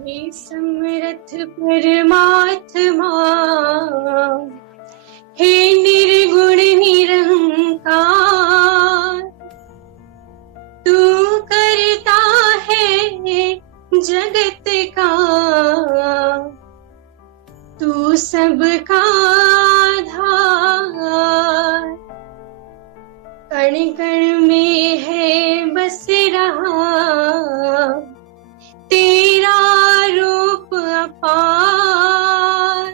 हे समर्थ परमात्मा, हे निर्गुण निरंकार, तू करता है जगत का, तू सबका आधार। कण कण में है बस रहा तेरा रूप अपार।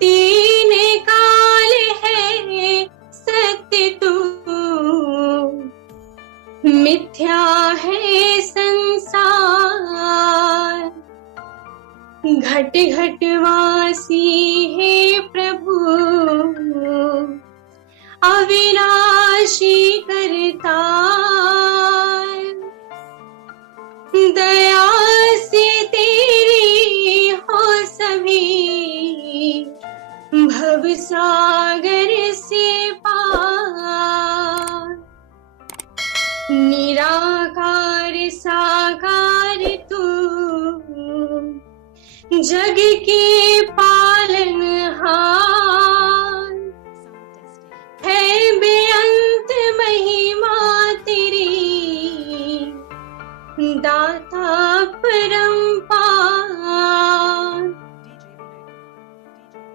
तीन काल है सत्य तू, मिथ्या है संसार। घट घट वासी है प्रभु, अविनाशी करतार। दया से तेरी हो सभी, भव सागर से पार। निराकार साकार तू, जग के पालनहार। है बेअंत महिमा तेरी, दाता परम्पार।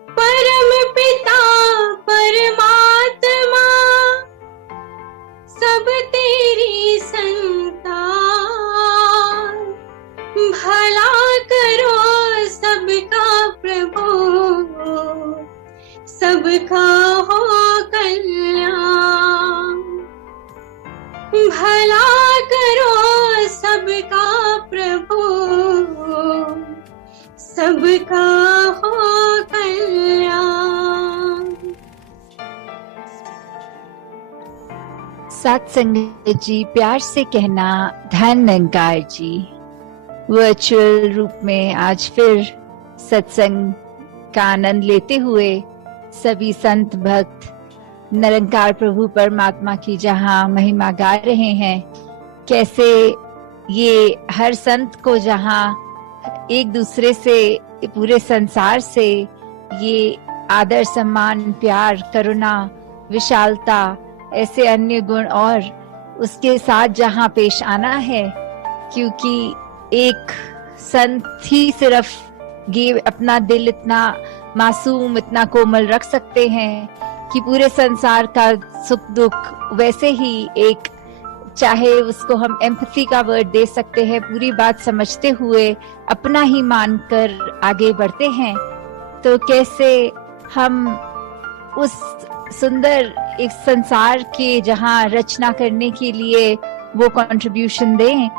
परम पिता परमात्मा, सब तेरी संतान। भला करो सबका प्रभु, सबका हो कल्याण। भला करो सबका प्रभु, सबका हो कल्याण। सत्संग जी, प्यार से कहना धन निरंकार जी। वर्चुअल रूप में आज फिर सत्संग का आनंद लेते हुए सभी संत भक्त निरंकार प्रभु परमात्मा की जहाँ महिमा गा रहे हैं। कैसे ये हर संत को जहाँ एक दूसरे से, पूरे संसार से ये आदर सम्मान प्यार करुणा विशालता ऐसे अन्य गुण और उसके साथ जहाँ पेश आना है, क्योंकि एक संत ही सिर्फ ये अपना दिल इतना मासूम इतना कोमल रख सकते हैं कि पूरे संसार का सुख दुख वैसे ही एक, चाहे उसको हम एम्पैथी का वर्ड दे सकते हैं, पूरी बात समझते हुए अपना ही मानकर आगे बढ़ते हैं। तो कैसे हम उस सुंदर एक संसार के जहाँ रचना करने के लिए वो कंट्रीब्यूशन दें,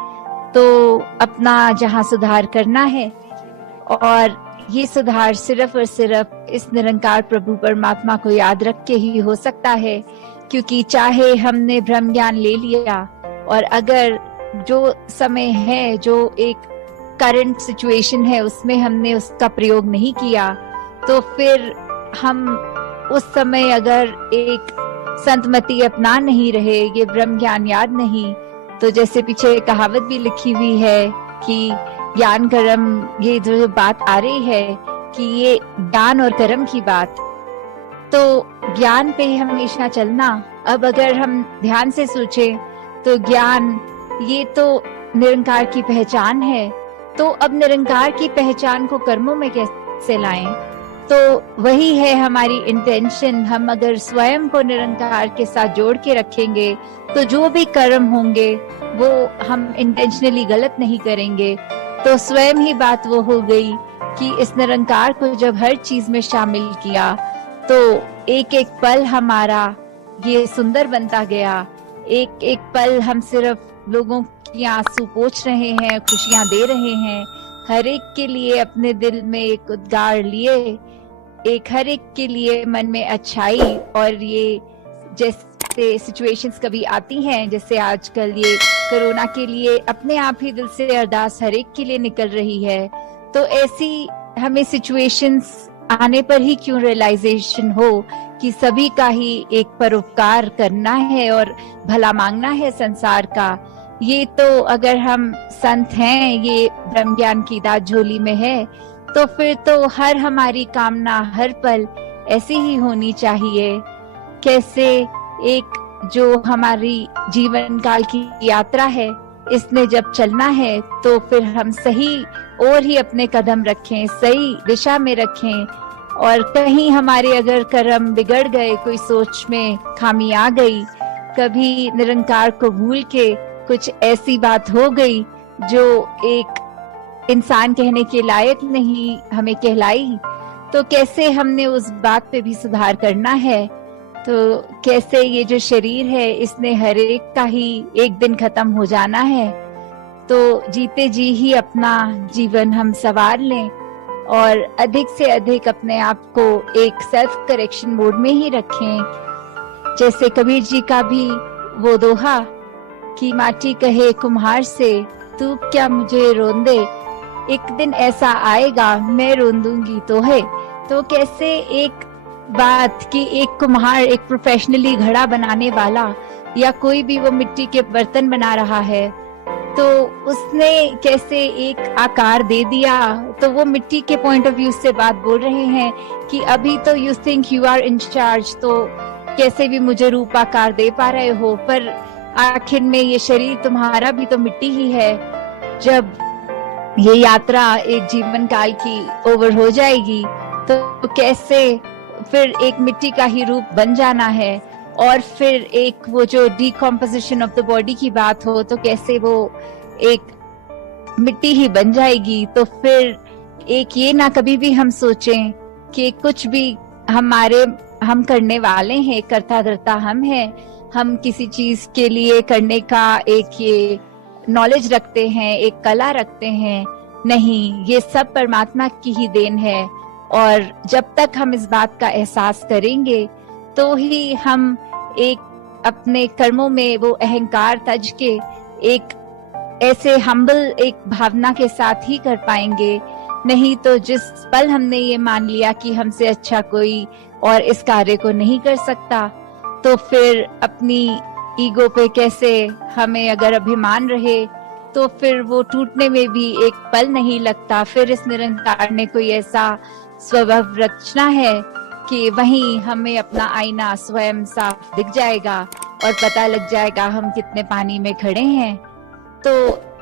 तो अपना जहाँ सुधार करना है। और ये सुधार सिर्फ और सिर्फ इस निरंकार प्रभु परमात्मा को याद रख के ही हो सकता है। क्योंकि चाहे हमने ब्रह्म ज्ञान ले लिया और अगर जो समय है, जो एक करंट सिचुएशन है, उसमें हमने उसका प्रयोग नहीं किया, तो फिर हम उस समय अगर एक संतमति अपना नहीं रहे, ये ब्रह्म ज्ञान याद नहीं, तो जैसे पीछे कहावत भी लिखी हुई है कि ज्ञान कर्म, ये जो बात आ रही है कि ये ज्ञान और कर्म की बात, तो ज्ञान पे ही हमेशा चलना। अब अगर हम ध्यान से सोचें तो ज्ञान ये तो निरंकार की पहचान है, तो अब निरंकार की पहचान को कर्मों में कैसे लाएं? तो वही है हमारी इंटेंशन। हम अगर स्वयं को निरंकार के साथ जोड़ के रखेंगे तो जो भी कर्म होंगे वो हम इंटेंशनली गलत नहीं करेंगे। तो स्वयं ही बात वो हो गई कि इस निरंकार को जब हर चीज में शामिल किया तो एक एक पल हमारा ये सुंदर बनता गया। एक एक पल हम सिर्फ लोगों की आंसू पोंछ रहे हैं, खुशियां दे रहे हैं, हर एक के लिए अपने दिल में एक उद्गार लिए, एक हर एक के लिए मन में अच्छाई। और ये जैसे सिचुएशंस कभी आती हैं, जैसे आजकल ये कोरोना के लिए अपने आप ही दिल से अरदास हर एक के लिए निकल रही है, तो ऐसी हमें सिचुएशंस आने पर ही क्यों रियलाइजेशन हो कि सभी का ही एक परोपकार करना है और भला मांगना है संसार का। ये तो अगर हम संत हैं, ये ब्रह्म ज्ञान की दात झोली में है, तो फिर तो हर हमारी कामना हर पल ऐसी ही होनी चाहिए। कैसे एक जो हमारी जीवन काल की यात्रा है, इसने जब चलना है तो फिर हम सही और ही अपने कदम रखें, सही दिशा में रखें, और कहीं हमारे अगर कर्म बिगड़ गए, कोई सोच में खामी आ गई, कभी निरंकार को भूल के कुछ ऐसी बात हो गई जो एक इंसान कहने के लायक नहीं हमें कहलाई, तो कैसे हमने उस बात पे भी सुधार करना है। तो कैसे ये जो शरीर है, इसने हर एक का ही एक दिन खत्म हो जाना है, तो जीते जी ही अपना जीवन हम संवार लें और अधिक से अधिक अपने आप को एक सेल्फ करेक्शन मोड में ही रखें। जैसे कबीर जी का भी वो दोहा कि माटी कहे कुम्हार से, तू क्या मुझे रोन दे, एक दिन ऐसा आएगा मैं रोन दूंगी तो है। तो कैसे एक बात कि एक कुम्हार, एक प्रोफेशनली घड़ा बनाने वाला या कोई भी वो मिट्टी के बर्तन बना रहा है, तो उसने कैसे एक आकार दे दिया, तो वो मिट्टी के पॉइंट ऑफ व्यू से बात बोल रहे हैं कि अभी तो you think you are in charge, तो कैसे भी मुझे रूप आकार दे पा रहे हो, पर आखिर में ये शरीर तुम्हारा भी तो मिट्टी ही है। जब ये यात्रा एक जीवन काल की ओवर हो जाएगी, तो कैसे फिर एक मिट्टी का ही रूप बन जाना है, और फिर एक वो जो डिकम्पोजिशन ऑफ द बॉडी की बात हो, तो कैसे वो एक मिट्टी ही बन जाएगी। तो फिर एक ये ना कभी भी हम सोचें कि कुछ भी हम करने वाले हैं, करता धरता हम किसी चीज के लिए करने का एक ये नॉलेज रखते हैं, एक कला रखते हैं। नहीं, ये सब परमात्मा की ही देन है, और जब तक हम इस बात का एहसास करेंगे तो ही हम एक अपने कर्मों में वो अहंकार तज के एक ऐसे हम्बल एक भावना के साथ ही कर पाएंगे। नहीं तो जिस पल हमने ये मान लिया कि हमसे अच्छा कोई और इस कार्य को नहीं कर सकता, तो फिर अपनी ईगो पे कैसे हमें अगर अभिमान रहे, तो फिर वो टूटने में भी एक पल नहीं लगता। फिर इस निरंकार ने कोई ऐसा स्वभाव रचना है कि वहीं हमें अपना आईना स्वयं साफ दिख जाएगा और पता लग जाएगा हम कितने पानी में खड़े हैं। तो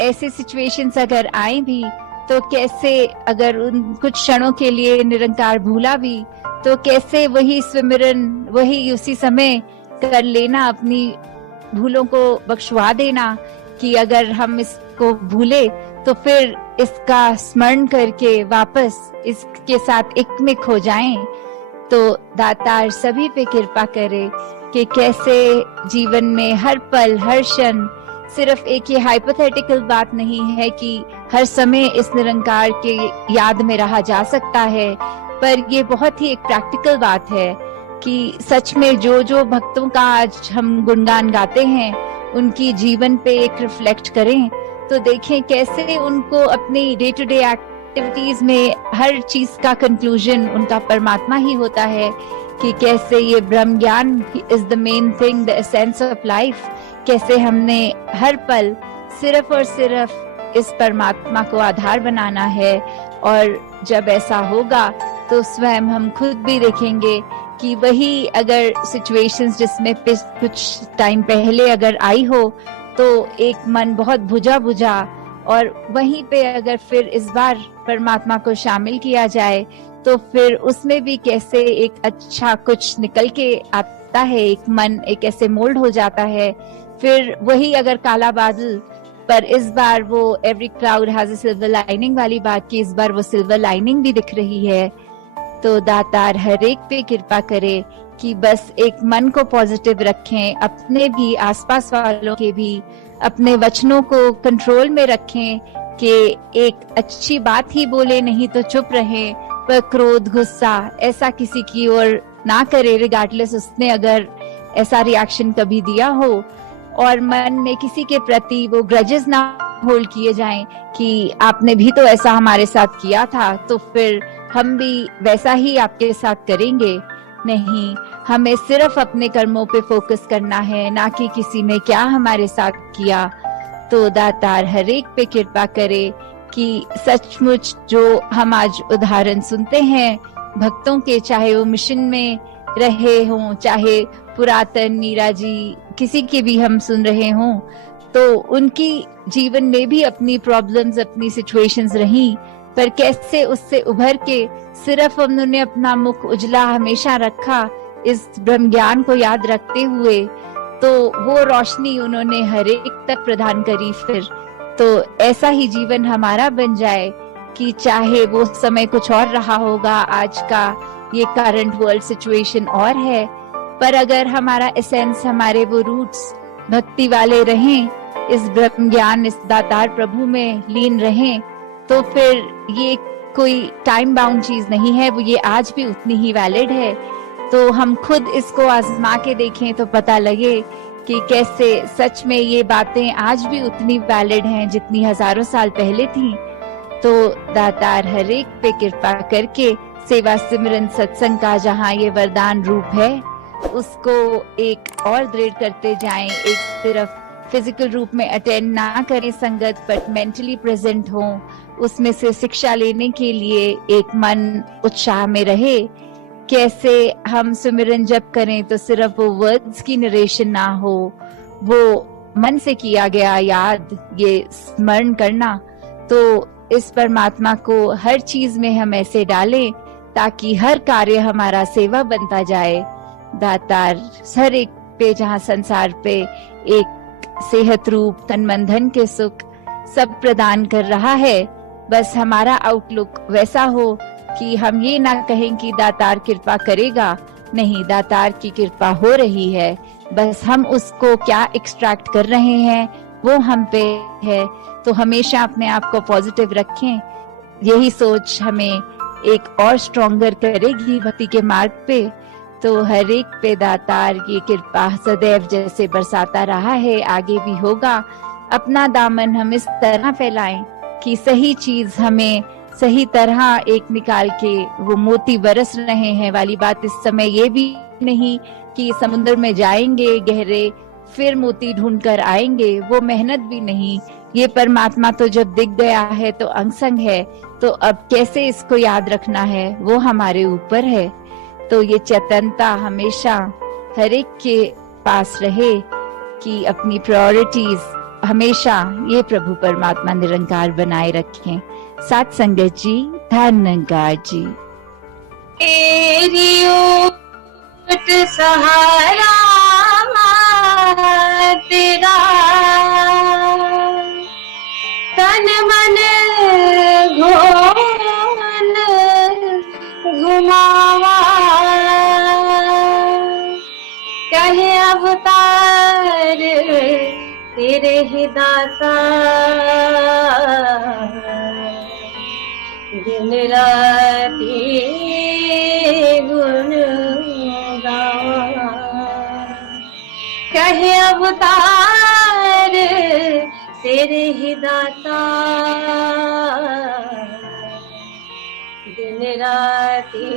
ऐसे सिचुएशंस अगर आए भी, तो कैसे अगर उन कुछ क्षणों के लिए निरंकार भूला भी, तो कैसे वही स्विमिरन, वही उसी समय कर लेना, अपनी भूलों को बख्शवा देना कि अगर हम इसको भूले तो फिर इसका स्मरण करके वापस इसके साथ एक में खो जाएं। तो दातार सभी पे कृपा करे कि कैसे जीवन में हर पल हर क्षण, सिर्फ एक ये हाइपोथेटिकल बात नहीं है कि हर समय इस निरंकार के याद में रहा जा सकता है, पर ये बहुत ही एक प्रैक्टिकल बात है कि सच में जो जो भक्तों का आज हम गुणगान गाते हैं, उनकी जीवन पे एक रिफ्लेक्ट करें, तो देखें कैसे उनको अपनी डे टू डे एक्टिविटीज में हर चीज का कंक्लूजन उनका परमात्मा ही होता है। कि कैसे ये ब्रह्म ज्ञान is the main thing, the essence of life. कैसे हमने हर पल सिर्फ और सिर्फ इस परमात्मा को आधार बनाना है, और जब ऐसा होगा तो स्वयं हम खुद भी देखेंगे कि वही अगर सिचुएशंस जिसमें कुछ टाइम पहले अगर आई हो, तो एक मन बहुत बुझा बुझा, और वहीं पे अगर फिर इस बार परमात्मा को शामिल किया जाए, तो फिर उसमें भी कैसे एक अच्छा कुछ निकल के आता है, एक मन एक ऐसे मोल्ड हो जाता है। फिर वही अगर काला बादल, पर इस बार वो every cloud has a silver lining वाली बात की, इस बार वो सिल्वर लाइनिंग भी दिख रही है। तो दातार हर एक पे कृपा करे कि बस एक मन को पॉजिटिव रखें, अपने भी आसपास वालों के भी, अपने वचनों को कंट्रोल में रखें कि एक अच्छी बात ही बोले, नहीं तो चुप रहे, पर क्रोध गुस्सा ऐसा किसी की ओर ना करे, रिगार्डलेस उसने अगर ऐसा रिएक्शन कभी दिया हो, और मन में किसी के प्रति वो ग्रजेस ना होल्ड किए जाएं कि आपने भी तो ऐसा हमारे साथ किया था, तो फिर हम भी वैसा ही आपके साथ करेंगे। नहीं, हमें सिर्फ अपने कर्मों पे फोकस करना है, ना कि किसी ने क्या हमारे साथ किया। तो दातार हर एक पे कृपा करे कि सचमुच जो हम आज उदाहरण सुनते हैं भक्तों के, चाहे वो मिशन में रहे हों, चाहे पुरातन मीरा जी, किसी के भी हम सुन रहे हों, तो उनकी जीवन में भी अपनी प्रॉब्लम्स, अपनी सिचुएशंस रही, पर कैसे उससे उभर के सिर्फ उन्होंने अपना मुख उजला हमेशा रखा इस ब्रह्म ज्ञान को याद रखते हुए, तो वो रोशनी उन्होंने हर एक तक प्रदान करी। फिर तो ऐसा ही जीवन हमारा बन जाए कि चाहे वो समय कुछ और रहा होगा, आज का ये करंट वर्ल्ड सिचुएशन और है, पर अगर हमारा एसेंस, हमारे वो रूट्स भक्ति वाले रहें, इस ब्रह्म ज्ञान, इस दातार प्रभु में लीन रहें, तो फिर ये कोई टाइम बाउंड चीज नहीं है, वो ये आज भी उतनी ही वैलिड है। तो हम खुद इसको आजमा के देखें तो पता लगे कि कैसे सच में ये बातें आज भी उतनी वैलिड हैं जितनी हजारों साल पहले थी। तो दातार हर एक पे कृपा करके सेवा सिमरन सत्संग का जहाँ ये वरदान रूप है उसको एक और दृढ़ करते जाएं। एक सिर्फ फिजिकल रूप में अटेंड ना करें संगत, बट मेंटली प्रेजेंट हों, उसमें से शिक्षा लेने के लिए एक मन उत्साह में रहे। कैसे हम सुमिरन जप करें तो सिर्फ वो वर्ड्स की नरेशन ना हो, वो मन से किया गया याद, ये स्मरण करना। तो इस परमात्मा को हर चीज में हम ऐसे डालें ताकि हर कार्य हमारा सेवा बनता जाए। दातार हर एक पे, जहाँ संसार पे एक सेहत रूप तन मन धन के सुख सब प्रदान कर रहा है, बस हमारा आउटलुक वैसा हो कि हम ये ना कहें कि दातार कृपा करेगा, नहीं, दातार की कृपा हो रही है, बस हम उसको क्या एक्सट्रैक्ट कर रहे हैं वो हम पे है। तो हमेशा अपने आप को पॉजिटिव रखें, यही सोच हमें एक और स्ट्रॉन्गर करेगी भक्ति के मार्ग पे। तो हर एक पे दातार की कृपा सदैव जैसे बरसाता रहा है, आगे भी होगा। अपना दामन हम इस तरह फैलाएं कि सही चीज हमें सही तरह एक निकाल के वो मोती बरस रहे हैं वाली बात इस समय ये भी नहीं कि समुद्र में जाएंगे गहरे फिर मोती ढूंढ कर आएंगे, वो मेहनत भी नहीं। ये परमात्मा तो जब दिख गया है तो अंग संग है, तो अब कैसे इसको याद रखना है वो हमारे ऊपर है। तो ये चेतनता हमेशा हर एक के पास रहे कि अपनी प्रायोरिटीज हमेशा ये प्रभु परमात्मा निरंकार बनाए रखें। साथ संगत जी, धन्यवाद जी। तेरी ओट सहारा तेरा, तन मन घोन घुमावा, कहे अवतार तेरे ही दाता, दिन राती गुण गावा, कहे अवतार तेरे ही दाता, दिन राती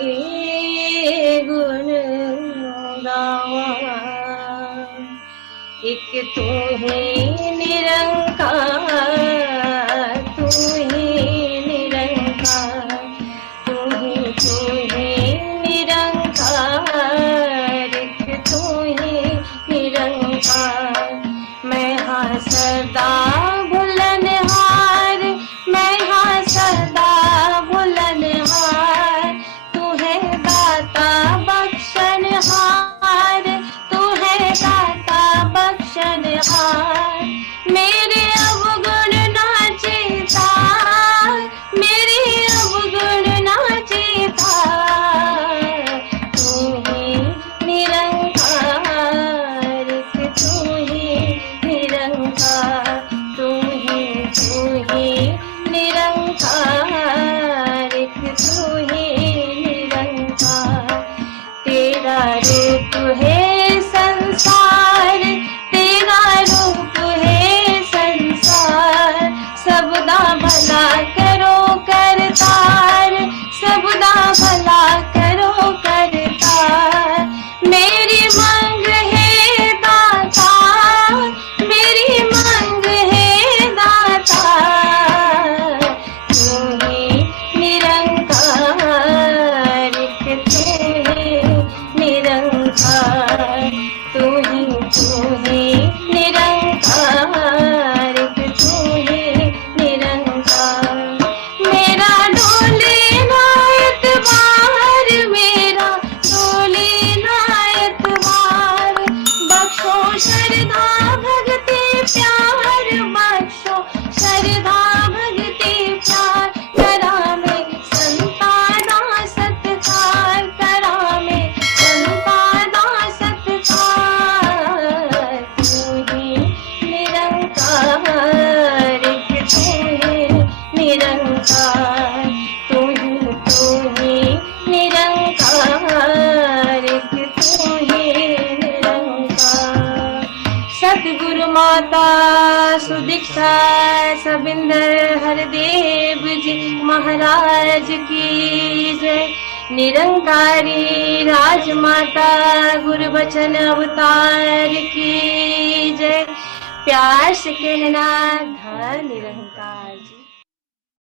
गुण गावा। एक तू ही निरंकार, तू ही निरंकार, तू ही निरंकार, एक तू ही निरंकार। मैं हाँ सदा भुलनहार, मैं हाँ सदा भुलनहार, तू है दाता बख्शनहार, तू है दाता बख्शनहार। निरंकार, तू ही निरंकार, एक तू ही निरंकार। सतगुरु माता सुदीक्षा सबिंदर हरदेव जी महाराज की जय। निरंकारी राजमाता गुरु बचन अवतार की जय। प्यार से कहना धन निरंकार जी।